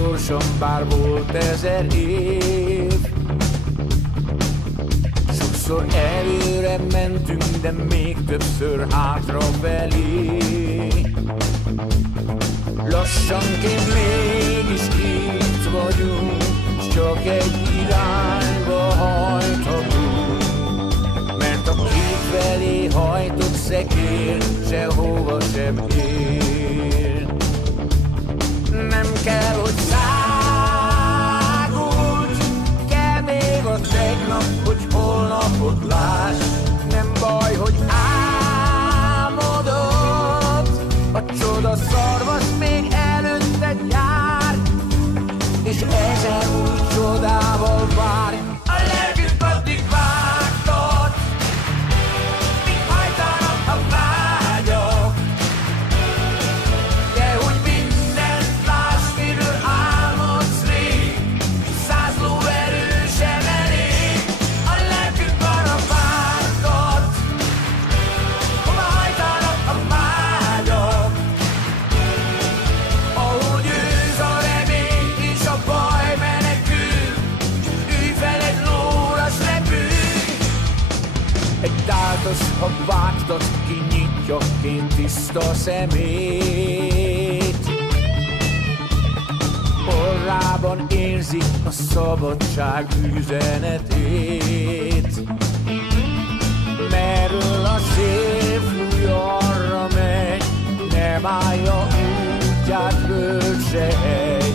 gyorsan, bár volt 1000 év. Sokszor előre mentünk, de még többször hátrafelé. Lassanként mégis itt vagyunk, s csak egy irányba hajthatunk. Mert a két felé hajtott szekér sehova sem ér. Nem kell, hogy szágulj, kell még a tegnap, hogy holnapot láss. Nem baj, hogy álmodod, a csoda szarvas még előtted jár, és ezer új csodával vár. A lelkünk addig vágtat, míg hajtanak a vágyak. De hogy mindent láss, miről álmodsz rég, 100 lóerő sem elég. A lelkünk arra vágtat, hova hajtanak a vágyak. Ahogy őz a remény és a baj menekül, ülj fel egy lóra, s repülj. Egy táltos, ha vágtat, kinyitja két tiszta szemét. Orrában érzi a szabadság üzenetét. Merről a szél fúj, arra megy, nem állja útját bölcs se egy.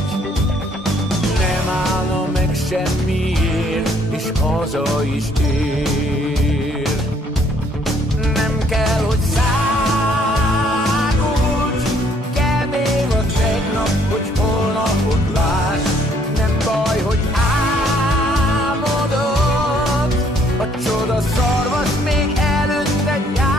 Nem állna meg semmiért, és haza is ér. Nem kell, hogy szágulj, kell még a tegnap, hogy holnapot láss. Nem baj, hogy álmodod, a csoda szarvas még előtted jár.